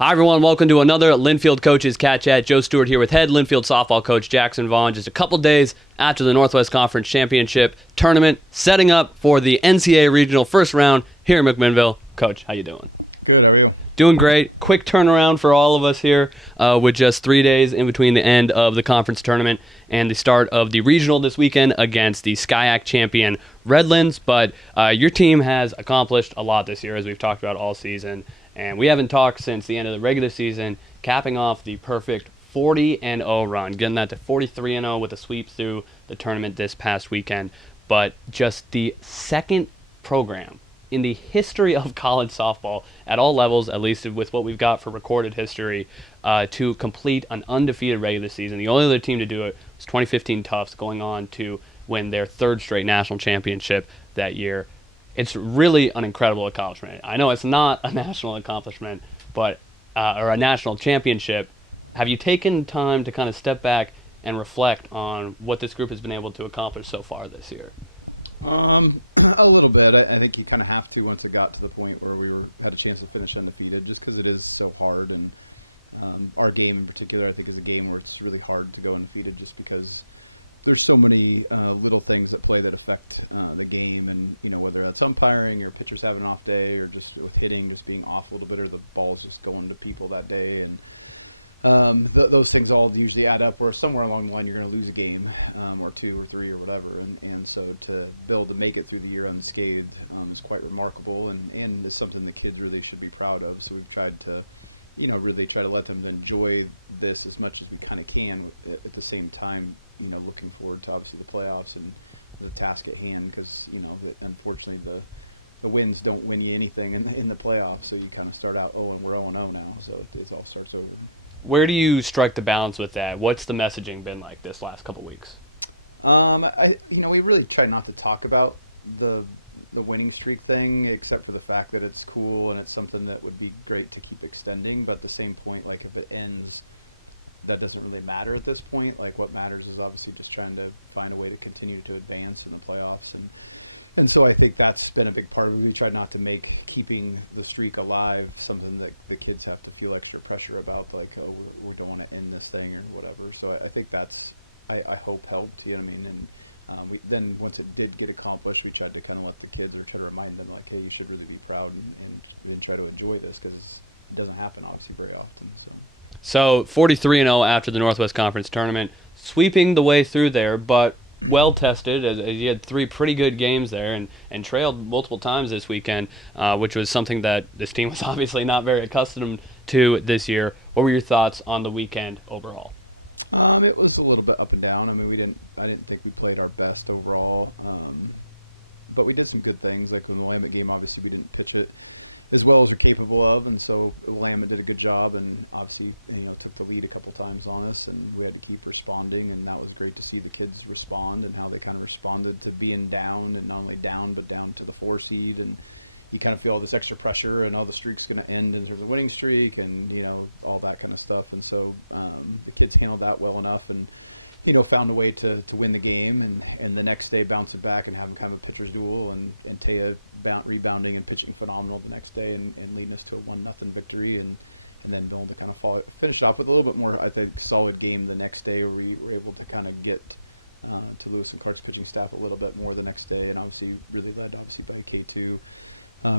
Hi, everyone. Welcome to another Linfield Coaches CatChat. Joe Stewart here with head Linfield softball coach Jackson Vaughan. Just a couple days after the Northwest Conference Championship Tournament, setting up for the NCAA Regional first round here in McMinnville. Coach, how you doing? Good. How are you? Doing great. Quick turnaround for all of us here with just 3 days in between the end of the conference tournament and the start of the regional this weekend against the SCIAC champion Redlands. But your team has accomplished a lot this year, as we've talked about all season. And we haven't talked since the end of the regular season, capping off the perfect 40-0 run, getting that to 43-0 with a sweep through the tournament this past weekend. But just the second program in the history of college softball at all levels, at least with what we've got for recorded history, to complete an undefeated regular season. The only other team to do it was 2015 Tufts, going on to win their third straight national championship that year. It's really an incredible accomplishment. I know it's not a national accomplishment, but or a national championship. Have you taken time to kind of step back and reflect on what this group has been able to accomplish so far this year? A little bit. I think you kind of have to once it got to the point where we had a chance to finish undefeated, just because it is so hard. And our game in particular, I think, is a game where it's really hard to go undefeated, just because there's so many little things that play that affect the game, and whether that's umpiring or pitchers having an off day, or just with hitting just being off a little bit, or the ball's just going to people that day, and those things all usually add up where somewhere along the line you're going to lose a game or two or three or whatever, and so to be able to make it through the year unscathed is quite remarkable, and is something the kids really should be proud of. So we've tried to really try to let them enjoy this as much as we kind of can, at the same time looking forward to obviously the playoffs and the task at hand, because unfortunately the wins don't win you anything in the playoffs, so you kind of start out and we're 0-0 now, so it all starts over. Where do you strike the balance with that? What's the messaging been like this last couple weeks? We really try not to talk about the winning streak thing, except for the fact that it's cool and it's something that would be great to keep extending. But at the same point, like, if it ends, that doesn't really matter at this point. Like, what matters is obviously just trying to find a way to continue to advance in the playoffs, and so I think that's been a big part of it. We try not to make keeping the streak alive something that the kids have to feel extra pressure about, like, we don't want to end this thing or whatever. So I think that's, I hope, helped, you know what I mean? And we then, once it did get accomplished, we tried to kind of let the kids, or try to remind them, like, hey, you should really be proud and try to enjoy this, because it doesn't happen obviously very often. So 43-0 after the Northwest Conference Tournament, sweeping the way through there, but well tested, as you had three pretty good games there, and trailed multiple times this weekend, which was something that this team was obviously not very accustomed to this year. What were your thoughts on the weekend overall? It was a little bit up and down. I mean, I didn't think we played our best overall, but we did some good things. Like, in the Willamette game, obviously we didn't pitch it as well as we're capable of, and so Willamette did a good job, and obviously took the lead a couple times on us, and we had to keep responding, and that was great to see the kids respond and how they kind of responded to being down, and not only down but down to the 4 seed, and you kind of feel all this extra pressure, and all the streak's going to end in terms of winning streak, and all that kind of stuff. And so the kids handled that well enough, and found a way to win the game, and the next day bouncing back and having kind of a pitcher's duel, and Taya rebounding and pitching phenomenal the next day, and leading us to a 1-0 victory, and then being able to kind of finish it off with a little bit more, I think, solid game the next day, where we were able to kind of get to Lewis and Clark's pitching staff a little bit more the next day, and obviously really led by K2.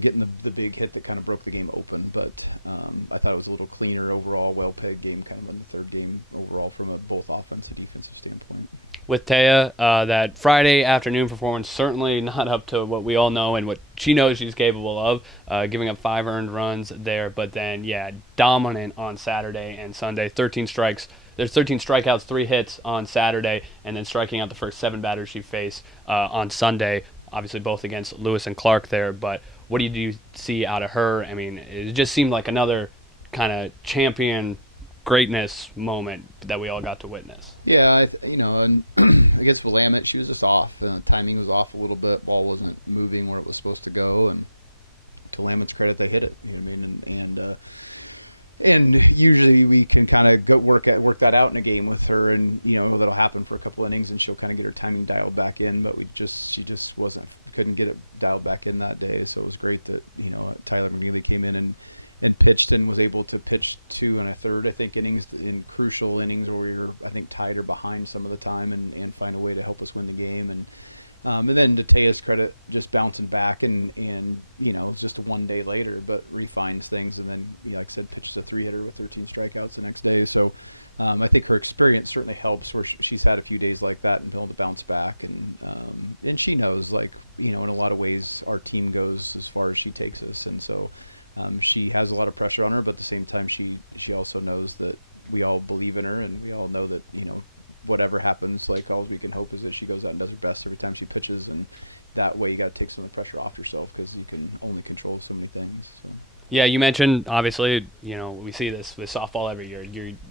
Getting the big hit that kind of broke the game open. But I thought it was a little cleaner overall, well-pegged game kind of in the third game overall from a both offensive and defensive standpoint. With Taya, that Friday afternoon performance certainly not up to what we all know and what she knows she's capable of, giving up 5 earned runs there. But then, dominant on Saturday and Sunday. 13 strikes. There's 13 strikeouts, 3 hits on Saturday, and then striking out the first 7 batters she faced on Sunday, obviously both against Lewis and Clark there. But what do you see out of her? I mean, it just seemed like another kind of champion greatness moment that we all got to witness. Yeah, and against Willamette, she was just off. Timing was off a little bit. Ball wasn't moving where it was supposed to go, and to Willamette's credit, they hit it. You know what I mean? And usually we can kind of go work that out in a game with her, and that'll happen for a couple innings, and she'll kind of get her timing dialed back in. But she just couldn't get it dialed back in that day. So it was great that Tyler McNeely came in and pitched and was able to pitch 2 1/3, I think, innings in crucial innings where we were, I think, tied or behind some of the time and find a way to help us win the game. And then to Taya's credit, just bouncing back and it's just one day later, but refines things. And then, like I said, pitches a 3-hitter with 13 strikeouts the next day. So I think her experience certainly helps where she's had a few days like that and been able to bounce back. And she knows, in a lot of ways, our team goes as far as she takes us. And so she has a lot of pressure on her, but at the same time, she also knows that we all believe in her and we all know that, whatever happens, all we can hope is that she goes out and does her best every time she pitches, and that way you got to take some of the pressure off yourself because you can only control so many things. So. Yeah, you mentioned, obviously, we see this with softball every year.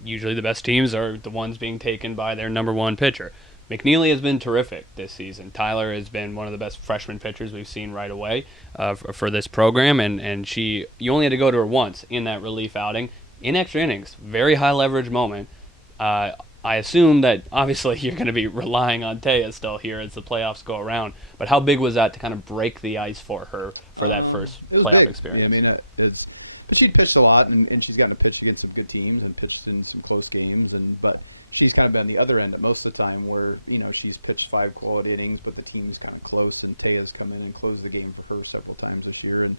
Usually the best teams are the ones being taken by their number one pitcher. McNeely has been terrific this season. Tyler has been one of the best freshman pitchers we've seen right away for this program, and you only had to go to her once in that relief outing. In extra innings, very high leverage moment. I assume that obviously you're going to be relying on Taya still here as the playoffs go around. But how big was that to kind of break the ice for her for that first? It was playoff big. Experience? Yeah, but she'd pitched a lot, and she's gotten to pitch against some good teams and pitched in some close games. But she's kind of been on the other end at most of the time, where she's pitched 5 quality innings, but the team's kind of close, and Taya's come in and closed the game for her several times this year. And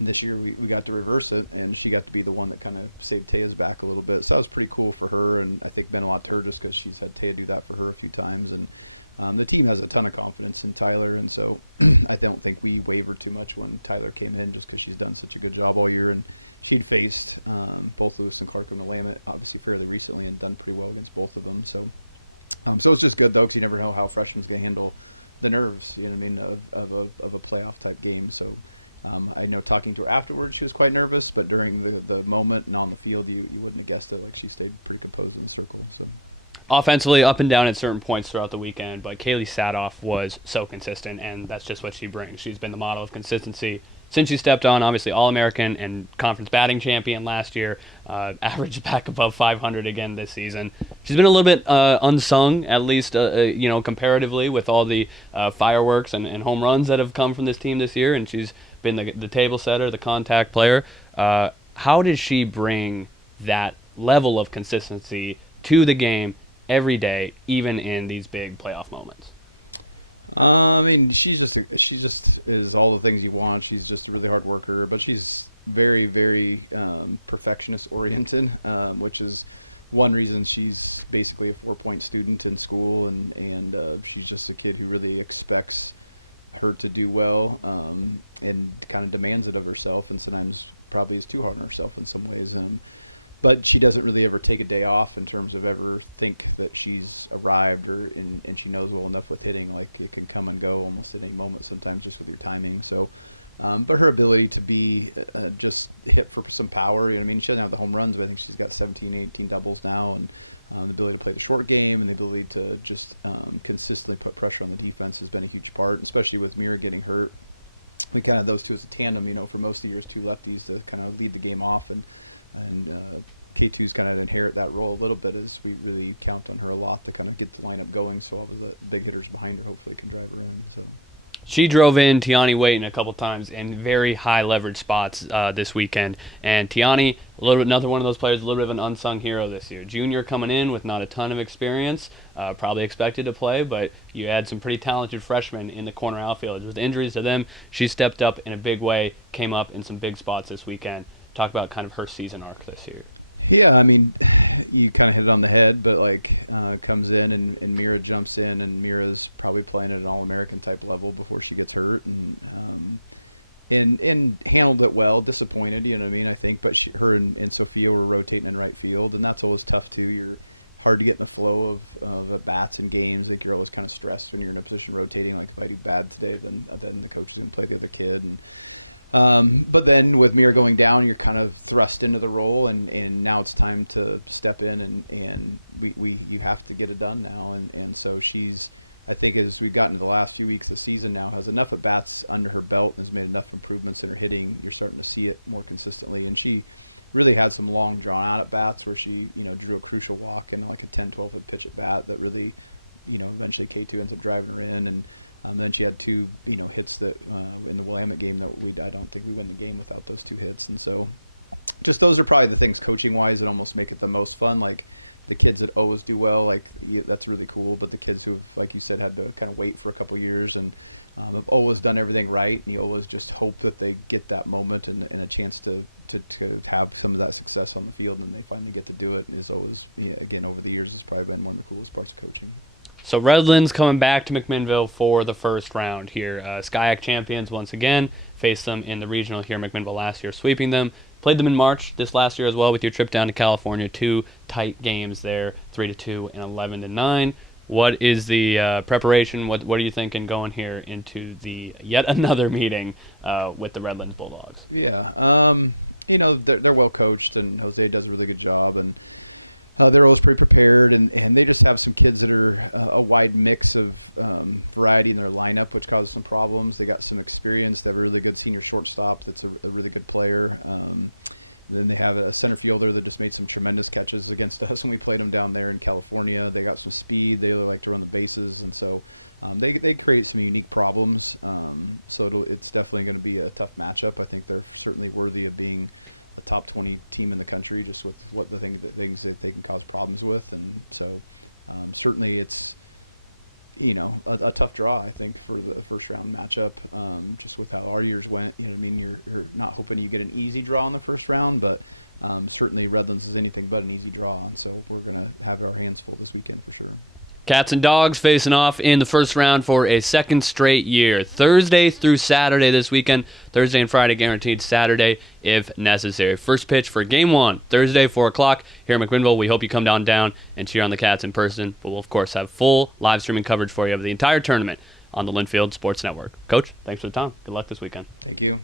this year we got to reverse it, and she got to be the one that kind of saved Taya's back a little bit. So that was pretty cool for her, and I think meant a lot to her just because she's had Taya do that for her a few times. And the team has a ton of confidence in Tyler, and so I don't think we wavered too much when Tyler came in just because she's done such a good job all year. And she'd faced both Lewis and Clark and Willamette obviously fairly recently and done pretty well against both of them. So it's just good, though, because you never know how a freshman's going to handle the nerves, of a playoff type game. So I know talking to her afterwards, she was quite nervous, but during the moment and on the field, you wouldn't have guessed it. She stayed pretty composed in the circle. So, offensively, up and down at certain points throughout the weekend, but Kaylee Sadoff was so consistent, and that's just what she brings. She's been the model of consistency since she stepped on. Obviously, All-American and conference batting champion last year, averaged back above 500 again this season. She's been a little bit unsung, at least comparatively, with all the fireworks and home runs that have come from this team this year, and she's been the table setter, the contact player. How does she bring that level of consistency to the game every day, even in these big playoff moments? She just is all the things you want. She's just a really hard worker, but she's very, very perfectionist oriented, which is one reason she's basically a 4-point student in school, and she's just a kid who really expects her to do well, and kind of demands it of herself, and sometimes probably is too hard on herself in some ways. But she doesn't really ever take a day off in terms of ever think that she's arrived, and she knows well enough with hitting, it can come and go almost at any moment sometimes just with your timing. So, but her ability to be just hit for some power, she doesn't have the home runs, but I think she's got 17, 18 doubles now, and the ability to play the short game and the ability to just consistently put pressure on the defense has been a huge part, especially with Mira getting hurt. We kind of those two as a tandem, for most of the years, 2 lefties to kind of lead the game off, and K2's kind of inherit that role a little bit as we really count on her a lot to kind of get the lineup going, so all of the big hitters behind her hopefully can drive her in. So she drove in Tiani Waitin a couple times in very high leverage spots this weekend, and Tiani, another one of those players, a little bit of an unsung hero this year. Junior coming in with not a ton of experience, probably expected to play, but you had some pretty talented freshmen in the corner outfielders. With injuries to them, she stepped up in a big way, came up in some big spots this weekend. Talk about kind of her season arc this year. Yeah, you kind of hit it on the head, but comes in and Mira jumps in, and Mira's probably playing at an All-American type level before she gets hurt, and handled it well. Disappointed, I think, but her and Sophia were rotating in right field, and that's always tough too. You're hard to get in the flow of at bats and games. I think you're always kind of stressed when you're in a position rotating. Like if I do bad today, then the coach is going to play the other kid, and but then with Mira going down, you're kind of thrust into the role, and now it's time to step in, and you have to get it done now, and so she's, I think, as we've gotten to the last few weeks of the season now, has enough at bats under her belt and has made enough improvements in her hitting. You're starting to see it more consistently, and she really had some long drawn out at bats where she drew a crucial walk and like a 10-12 foot pitch at bat that really eventually K2 ends up driving her in, and then she had 2 hits that in the Willamette game that I don't think we win the game without those 2 hits, and so just those are probably the things coaching wise that almost make it the most fun. Like the kids that always do well, like that's really cool. But the kids who've, like you said, had to kind of wait for a couple years and have always done everything right, and you always just hope that they get that moment and a chance to have some of that success on the field, and they finally get to do it. Is always, again, over the years, has probably been one of the coolest parts of coaching. So Redlands coming back to McMinnville for the first round here. SCIAC champions once again. Faced them in the regional here in McMinnville last year, sweeping them. Played them in March this last year as well with your trip down to California. 2 tight games there, 3-2 and 11-9. What is the preparation? What are you thinking going here into the yet another meeting with the Redlands Bulldogs? Yeah, they're well coached, and Jose does a really good job, and they're always pretty prepared, and they just have some kids that are a wide mix of variety in their lineup, which causes some problems. They got some experience. They have a really good senior shortstop that's a really good player. Then they have a center fielder that just made some tremendous catches against us when we played them down there in California. They got some speed. They really like to run the bases, and so they create some unique problems. So it's definitely going to be a tough matchup. I think they're certainly worthy of being a top 20 team in the country, just with what the things that they can cause problems with, and so certainly it's a tough draw, I think, for the first round matchup. Just with how our years went, you're not hoping you get an easy draw in the first round, but certainly Redlands is anything but an easy draw, and so we're gonna have our hands full this weekend for sure. Cats and Dogs facing off in the first round for a second straight year. Thursday through Saturday this weekend. Thursday and Friday guaranteed, Saturday if necessary. First pitch for Game 1, Thursday, 4 o'clock here in McMinnville. We hope you come down and cheer on the Cats in person. But we'll, of course, have full live streaming coverage for you of the entire tournament on the Linfield Sports Network. Coach, thanks for the time. Good luck this weekend. Thank you.